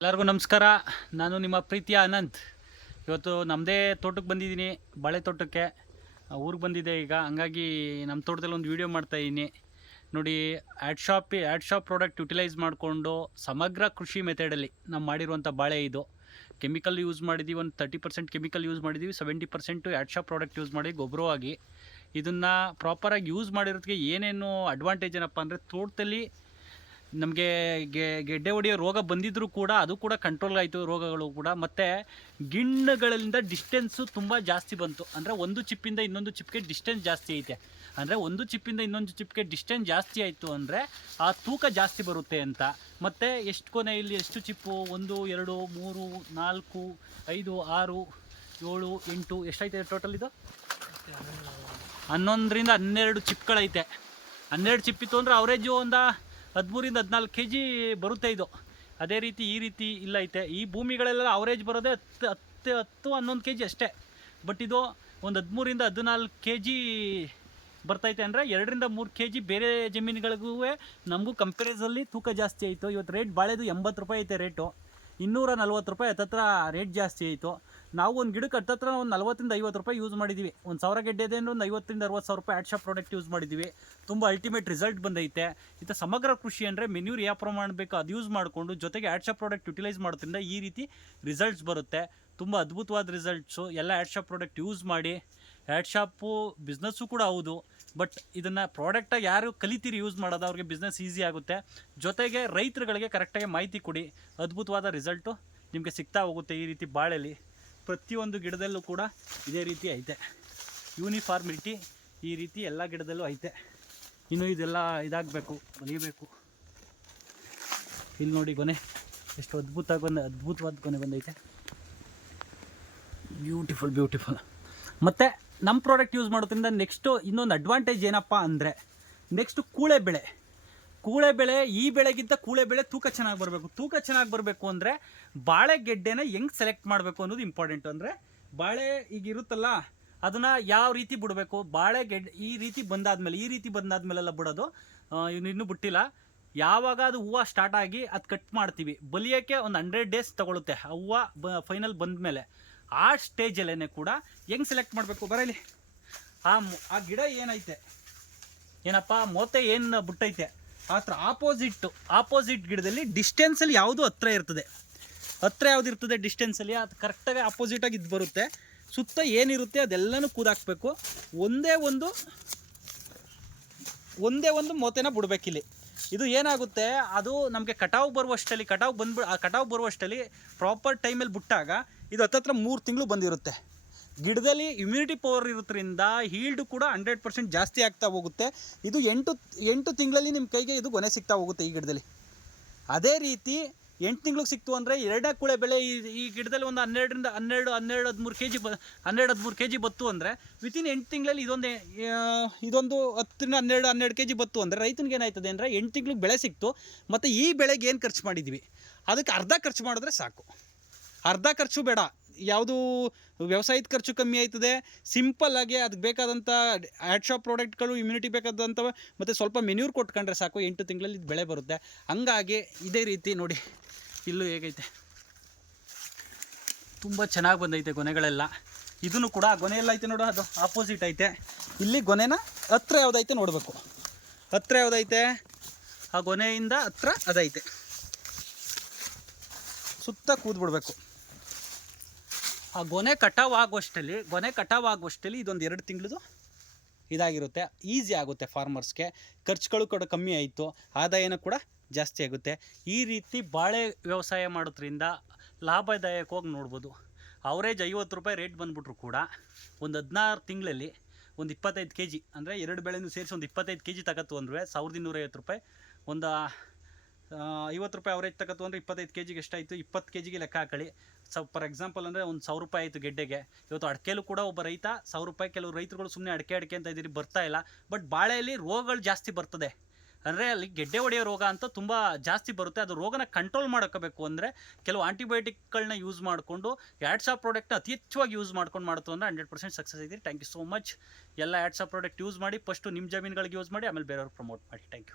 ಎಲ್ಲರಿಗೂ ನಮಸ್ಕಾರ. ನಾನು ನಿಮ್ಮ ಪ್ರೀತಿಯ ಅನಂತ್. ಇವತ್ತು ನಮ್ಮದೇ ತೋಟಕ್ಕೆ ಬಂದಿದ್ದೀನಿ, ಬಾಳೆ ತೋಟಕ್ಕೆ. ಊರಿಗೆ ಬಂದಿದ್ದೆ ಈಗ, ಹಂಗಾಗಿ ನಮ್ಮ ತೋಟದಲ್ಲಿ ಒಂದು ವೀಡಿಯೋ ಮಾಡ್ತಾಯಿದ್ದೀನಿ ನೋಡಿ. ಆ್ಯಡ್ ಶಾಪ್ ಪ್ರಾಡಕ್ಟ್ ಯುಟಿಲೈಸ್ ಮಾಡಿಕೊಂಡು ಸಮಗ್ರ ಕೃಷಿ ಮೆಥಡಲ್ಲಿ ನಾವು ಮಾಡಿರುವಂಥ ಬಾಳೆ ಇದು. ಕೆಮಿಕಲ್ ಯೂಸ್ ಮಾಡಿದ್ದೀವಿ, ಒಂದು 30% ಕೆಮಿಕಲ್ ಯೂಸ್ ಮಾಡಿದ್ದೀವಿ, 70% ಆ್ಯಡ್ ಶಾಪ್ ಪ್ರಾಡಕ್ಟ್ ಯೂಸ್ ಮಾಡಿ ಗೊಬ್ಬರವಾಗಿ. ಇದನ್ನು ಪ್ರಾಪರಾಗಿ ಯೂಸ್ ಮಾಡಿರೋದಕ್ಕೆ ಏನೇನು ಅಡ್ವಾಂಟೇಜ್ ಏನಪ್ಪ ಅಂದರೆ, ತೋಟದಲ್ಲಿ ನಮಗೆ ಗೆಡ್ಡೆ ಹೊಡೆಯೋ ರೋಗ ಬಂದಿದ್ದರೂ ಕೂಡ ಅದು ಕೂಡ ಕಂಟ್ರೋಲ್ ಆಯಿತು, ರೋಗಗಳು ಕೂಡ. ಮತ್ತು ಗಿಣ್ಣಗಳಿಂದ ಡಿಸ್ಟೆನ್ಸು ತುಂಬ ಜಾಸ್ತಿ ಬಂತು. ಅಂದರೆ ಒಂದು ಚಿಪ್ಪಿಂದ ಇನ್ನೊಂದು ಚಿಪ್ಗೆ ಡಿಸ್ಟೆನ್ಸ್ ಜಾಸ್ತಿ ಐತೆ. ಅಂದರೆ ಒಂದು ಚಿಪ್ಪಿಂದ ಇನ್ನೊಂದು ಚಿಪ್ಗೆ ಡಿಸ್ಟೆನ್ಸ್ ಜಾಸ್ತಿ ಆಯಿತು ಅಂದರೆ ಆ ತೂಕ ಜಾಸ್ತಿ ಬರುತ್ತೆ ಅಂತ. ಮತ್ತು ಎಷ್ಟು ಕೊನೆ ಇಲ್ಲಿ ಎಷ್ಟು ಚಿಪ್ಪು, 1 2 3 4 5 6 7 8 ಎಷ್ಟೈತೆ ಟೋಟಲ್? ಇದು 11ರಿಂದ 12 ಚಿಪ್ಗಳೈತೆ. 12 ಚಿಪ್ಪಿತ್ತು ಅಂದರೆ ಅವರೇಜು ಒಂದು 13ರಿಂದ 14 kg ಬರುತ್ತೆ ಇದು. ಅದೇ ರೀತಿ ಈ ರೀತಿ ಇಲ್ಲ ಐತೆ. ಈ ಭೂಮಿಗಳೆಲ್ಲ ಅವರೇಜ್ ಬರೋದೇ 10-11 kg ಅಷ್ಟೇ. ಬಟ್ ಇದು ಒಂದು 13ರಿಂದ 14 kg ಬರ್ತೈತೆ. ಅಂದರೆ 2ರಿಂದ 3 kg ಬೇರೆ ಜಮೀನುಗಳಿಗೂ ನಮಗೂ ಕಂಪೇರಿಸಲ್ಲಿ ತೂಕ ಜಾಸ್ತಿ ಆಯಿತು. ಇವತ್ತು ರೇಟ್ ಬಾಳೆದು 80 ರೂಪಾಯಿ ಐತೆ ರೇಟು. 240 ರೂಪಾಯಿ ಹತ್ತತ್ರ ರೇಟ್ ಜಾಸ್ತಿ ಆಯಿತು. ನಾವು ಒಂದು ಗಿಡಕ್ಕೆ ಹತ್ತತ್ರ ಒಂದು 40ರಿಂದ 50 ರೂಪಾಯಿ ಯೂಸ್ ಮಾಡಿದ್ದೀವಿ. ಒಂದು 1000 ಗೆಡ್ಡೆ ಇದೆ ಅಂದರೆ ಒಂದು 50ರಿಂದ 60 ಸಾವಿರ ರೂಪಾಯಿ ಆ್ಯಡ್ ಶಾಪ್ ಪ್ರಾಡಕ್ಟ್ ಯೂಸ್ ಮಾಡಿದ್ದೀವಿ. ತುಂಬ ಅಲ್ಟಿಮೇಟ್ ರಿಸಲ್ಟ್ ಬಂದೈತೆ. ಇದು ಸಮಗ್ರ ಕೃಷಿ ಅಂದರೆ ಮೆನ್ಯೂರ್ ಯಾವ ಪ್ರಮಾಣ ಬೇಕೋ ಅದು ಯೂಸ್ ಮಾಡಿಕೊಂಡು ಜೊತೆಗೆ ಆ್ಯಡ್ ಶಾಪ್ ಪ್ರಾಡಕ್ಟ್ ಯುಟಿಲೈಸ್ ಮಾಡೋದ್ರಿಂದ ಈ ರೀತಿ ರಿಸಲ್ಟ್ಸ್ ಬರುತ್ತೆ. ತುಂಬ ಅದ್ಭುತವಾದ ರಿಸಲ್ಟ್ಸು. ಎಲ್ಲ ಆ್ಯಡ್ ಶಾಪ್ ಪ್ರಾಡಕ್ಟ್ ಯೂಸ್ ಮಾಡಿ. ಆ್ಯಡ್ ಶಾಪು ಬಿಸ್ನೆಸ್ಸು ಕೂಡ ಹೌದು, ಬಟ್ ಇದನ್ನು ಪ್ರಾಡಕ್ಟಾಗಿ ಯಾರು ಕಲಿತೀರಿ ಯೂಸ್ ಮಾಡೋದು ಅವ್ರಿಗೆ ಬಿಸ್ನೆಸ್ ಈಸಿ ಆಗುತ್ತೆ. ಜೊತೆಗೆ ರೈತರುಗಳಿಗೆ ಕರೆಕ್ಟಾಗಿ ಮಾಹಿತಿ ಕೊಡಿ, ಅದ್ಭುತವಾದ ರಿಸಲ್ಟು ನಿಮಗೆ ಸಿಗ್ತಾ ಹೋಗುತ್ತೆ. ಈ ರೀತಿ ಬಾಳೆಲಿ ಪ್ರತಿಯೊಂದು ಗಿಡದಲ್ಲೂ ಕೂಡ ಇದೇ ರೀತಿ ಐತೆ, ಯೂನಿಫಾರ್ಮಿಟಿ ಈ ರೀತಿ ಎಲ್ಲ ಗಿಡದಲ್ಲೂ ಐತೆ. ಇನ್ನು ಇದೆಲ್ಲ ಇದಾಗಬೇಕು, ಬಲಿಯಬೇಕು. ಇಲ್ಲಿ ನೋಡಿ ಗೊನೆ ಎಷ್ಟು ಅದ್ಭುತವಾದ ಗೊನೆ ಬಂದೈತೆ. ಬ್ಯೂಟಿಫುಲ್. ಮತ್ತು ನಮ್ಮ ಪ್ರಾಡಕ್ಟ್ ಯೂಸ್ ಮಾಡೋದ್ರಿಂದ ನೆಕ್ಸ್ಟು ಇನ್ನೊಂದು ಅಡ್ವಾಂಟೇಜ್ ಏನಪ್ಪ ಅಂದರೆ, ನೆಕ್ಸ್ಟು ಕೂಳೆ ಬೆಳೆ ಈ ಬೆಳೆಗಿಂತ ಕೂಳೆ ಬೆಳೆ ತೂಕ ಚೆನ್ನಾಗಿ ಬರಬೇಕು. ತೂಕ ಚೆನ್ನಾಗಿ ಬರಬೇಕು ಅಂದರೆ ಬಾಳೆ ಗೆಡ್ಡೆನ ಹೆಂಗೆ ಸೆಲೆಕ್ಟ್ ಮಾಡಬೇಕು ಅನ್ನೋದು ಇಂಪಾರ್ಟೆಂಟ್. ಅಂದರೆ ಬಾಳೆ ಈಗ ಇರುತ್ತಲ್ಲ ಅದನ್ನು ಯಾವ ರೀತಿ ಬಿಡಬೇಕು, ಬಾಳೆ ಗೆಡ್ಡೆ ಈ ರೀತಿ ಬಂದಾದ್ಮೇಲೆಲ್ಲ ಬಿಡೋದು. ಇನ್ನೂ ಬಿಟ್ಟಿಲ್ಲ. ಯಾವಾಗ ಅದು ಹೂವು ಸ್ಟಾರ್ಟ್ ಆಗಿ ಅದು ಕಟ್ ಮಾಡ್ತೀವಿ, ಬಲಿಯೋಕ್ಕೆ ಒಂದು 100 days ತೊಗೊಳುತ್ತೆ. ಆ ಹೂವು ಫೈನಲ್ ಬಂದಮೇಲೆ ಆ ಸ್ಟೇಜಲ್ಲೇ ಕೂಡ ಹೆಂಗೆ ಸೆಲೆಕ್ಟ್ ಮಾಡಬೇಕು, ಬರಲಿ ಆ ಗಿಡ ಏನೈತೆ ಏನಪ್ಪ ಮೊತ್ತೆ ಏನು ಬಿಟ್ಟೈತೆ ಆ ಥರ ಆಪೋಸಿಟ್ ಗಿಡದಲ್ಲಿ ಡಿಸ್ಟೆನ್ಸಲ್ಲಿ ಯಾವುದು ಹತ್ರ ಇರ್ತದೆ ಡಿಸ್ಟೆನ್ಸಲ್ಲಿ ಅದು ಕರೆಕ್ಟಾಗಿ ಆಪೋಸಿಟಾಗಿ ಇದು ಬರುತ್ತೆ. ಸುತ್ತ ಏನಿರುತ್ತೆ ಅದೆಲ್ಲನೂ ಕೂದಾಕಬೇಕು. ಒಂದೇ ಒಂದು ಮೊತೆನ ಬಿಡ್ಬೇಕಿಲ್ಲಿ. ಇದು ಏನಾಗುತ್ತೆ, ಅದು ನಮಗೆ ಕಟಾವು ಬರುವಷ್ಟರಲ್ಲಿ ಪ್ರಾಪರ್ ಟೈಮಲ್ಲಿ ಬಿಟ್ಟಾಗ ಇದು ಹತ್ತತ್ರ 3 ತಿಂಗಳು ಬಂದಿರುತ್ತೆ. ಗಿಡದಲ್ಲಿ ಇಮ್ಯುನಿಟಿ ಪವರ್ ಇರೋದ್ರಿಂದ ಹೀಲ್ಡ್ ಕೂಡ 100% ಜಾಸ್ತಿ ಆಗ್ತಾ ಹೋಗುತ್ತೆ. ಇದು 8 ತಿಂಗಳಲ್ಲಿ ನಿಮ್ಮ ಕೈಗೆ ಇದು ಗೊನೆ ಸಿಗ್ತಾ ಹೋಗುತ್ತೆ ಈ ಗಿಡದಲ್ಲಿ. ಅದೇ ರೀತಿ 8 ತಿಂಗಳಿಗೆ ಸಿಕ್ತು ಅಂದರೆ 2ನೇ ಕೂಳೆ ಬೆಳೆ ಈ ಗಿಡದಲ್ಲಿ ಒಂದು 12-13 kg ಬತ್ತು ಅಂದರೆ ವಿತಿನ್ 8 ತಿಂಗಳಲ್ಲಿ ಇದೊಂದು 10-12 kg ಬತ್ತು ಅಂದರೆ ರೈತನಿಗೆ ಏನಾಯ್ತದೆ ಅಂದರೆ 8 ತಿಂಗಳಿಗೆ ಬೆಳೆ ಸಿಕ್ತು. ಮತ್ತು ಈ ಬೆಳೆಗೆ ಏನು ಖರ್ಚು ಮಾಡಿದ್ದೀವಿ ಅದಕ್ಕೆ ಅರ್ಧ ಖರ್ಚು ಮಾಡಿದ್ರೆ ಸಾಕು. ಅರ್ಧ ಖರ್ಚು ಬೇಡ, ಯಾವುದು ವ್ಯವಸಾಯದ ಖರ್ಚು ಕಮ್ಮಿ ಆಯ್ತದೆ. ಸಿಂಪಲ್ಲಾಗಿ ಅದಕ್ಕೆ ಬೇಕಾದಂಥ ಆ್ಯಡ್ ಶಾಪ್ ಪ್ರಾಡಕ್ಟ್ಗಳು, ಇಮ್ಯುನಿಟಿ ಬೇಕಾದಂಥವು ಮತ್ತು ಸ್ವಲ್ಪ ಮೆನ್ಯೂರ್ ಕೊಟ್ಕೊಂಡ್ರೆ ಸಾಕು, 8 ತಿಂಗಳಲ್ಲಿ ಬೆಳೆ ಬರುತ್ತೆ. ಹಂಗಾಗಿ ಇದೇ ರೀತಿ ನೋಡಿ ಇಲ್ಲೂ ಹೇಗೈತೆ, ತುಂಬ ಚೆನ್ನಾಗಿ ಬಂದೈತೆ ಗೊನೆಗಳೆಲ್ಲ. ಇದನ್ನು ಕೂಡ ಗೊನೆ ಎಲ್ಲ ಐತೆ ನೋಡು, ಅದು ಆಪೋಸಿಟ್ ಐತೆ. ಇಲ್ಲಿ ಗೊನೆನ ಹತ್ರ ಯಾವುದೈತೆ ನೋಡಬೇಕು, ಹತ್ರ ಯಾವುದೈತೆ ಆ ಗೊನೆಯಿಂದ ಹತ್ರ ಅದೈತೆ, ಸುತ್ತ ಕೂದ್ಬಿಡ್ಬೇಕು. ಆ ಗೊನೆ ಕಟಾವು ಆಗುವಷ್ಟರಲ್ಲಿ ಇದೊಂದು 2 ತಿಂಗಳದು ಇದಾಗಿರುತ್ತೆ. ಈಸಿ ಆಗುತ್ತೆ ಫಾರ್ಮರ್ಸ್ಗೆ. ಖರ್ಚುಗಳು ಕೂಡ ಕಮ್ಮಿ ಆಯಿತು, ಆದಾಯನೂ ಕೂಡ ಜಾಸ್ತಿ ಆಗುತ್ತೆ. ಈ ರೀತಿ ಬಾಳೆ ವ್ಯವಸಾಯ ಮಾಡೋದ್ರಿಂದ ಲಾಭದಾಯಕವಾಗಿ ನೋಡ್ಬೋದು. ಅವರೇಜ್ 50 ರೂಪಾಯಿ ರೇಟ್ ಬಂದುಬಿಟ್ರು ಕೂಡ ಒಂದು 16 ತಿಂಗಳಲ್ಲಿ ಒಂದು 25 kg ಅಂದರೆ 2 ಬೆಳೆನೂ ಸೇರಿಸಿ ಒಂದು 25 kg ತಗತ್ತು ಅಂದರೆ 1250 ರೂಪಾಯಿ. ಒಂದು 50 ರೂಪಾಯಿ ಅವರೇಜ್ ತಗತ್ತು ಅಂದರೆ 25 kgಗೆ ಎಷ್ಟಾಯಿತು, 20 kgಗೆ ಲೆಕ್ಕ ಹಾಕೊಳ್ಳಿ. ಫಾರ್ ಎಕ್ಸಾಂಪಲ್ ಅಂದರೆ ಒಂದು 1000 ರೂಪಾಯಿ ಆಯಿತು ಗೆಡ್ಡೆಗೆ. ಇವತ್ತು ಅಡಿಕೆಲೂ ಕೂಡ ಒಬ್ಬ ರೈತ 1000 ರೂಪಾಯಿ, ಕೆಲವು ರೈತರುಗಳು ಸುಮ್ಮನೆ ಅಡಿಕೆ ಅಂತ ಇದ್ದೀರಿ ಬರ್ತಾ ಇಲ್ಲ. ಬಟ್ ಬಾಳೆಯಲ್ಲಿ ರೋಗಗಳು ಜಾಸ್ತಿ ಬರ್ತದೆ. ಅಂದರೆ ಅಲ್ಲಿ ಗೆಡ್ಡೆ ಹೊಡೆಯೋ ರೋಗ ಅಂತ ತುಂಬ ಜಾಸ್ತಿ ಬರುತ್ತೆ. ಅದು ರೋಗನ ಕಂಟ್ರೋಲ್ ಮಾಡ್ಕೋಬೇಕು ಅಂದರೆ ಕೆಲವು ಆಂಟಿಬಯೋಟಿಕ್ಗಳನ್ನ ಯೂಸ್ ಮಾಡಿಕೊಂಡು ಆ್ಯಡ್ ಶಾಪ್ ಪ್ರಾಡಕ್ಟ್ನ ಅತಿ ಹೆಚ್ಚಾಗಿ ಯೂಸ್ ಮಾಡ್ತು ಅಂದರೆ 100% ಸಕ್ಸಸ್ ಇದೆ. Thank you so much. ಎಲ್ಲ ಆ್ಯಡ್ ಶಾಪ್ ಪ್ರಾಡಕ್ಟ್ ಯೂಸ್ ಮಾಡಿ, ಫಸ್ಟು ನಿಮ್ಮ ಜಮೀನುಗಳಿಗೆ ಯೂಸ್ ಮಾಡಿ, ಆಮೇಲೆ ಬೇರೆಯವ್ರಿಗೆ ಪ್ರಮೋಟ್ ಮಾಡಿ. Thank you.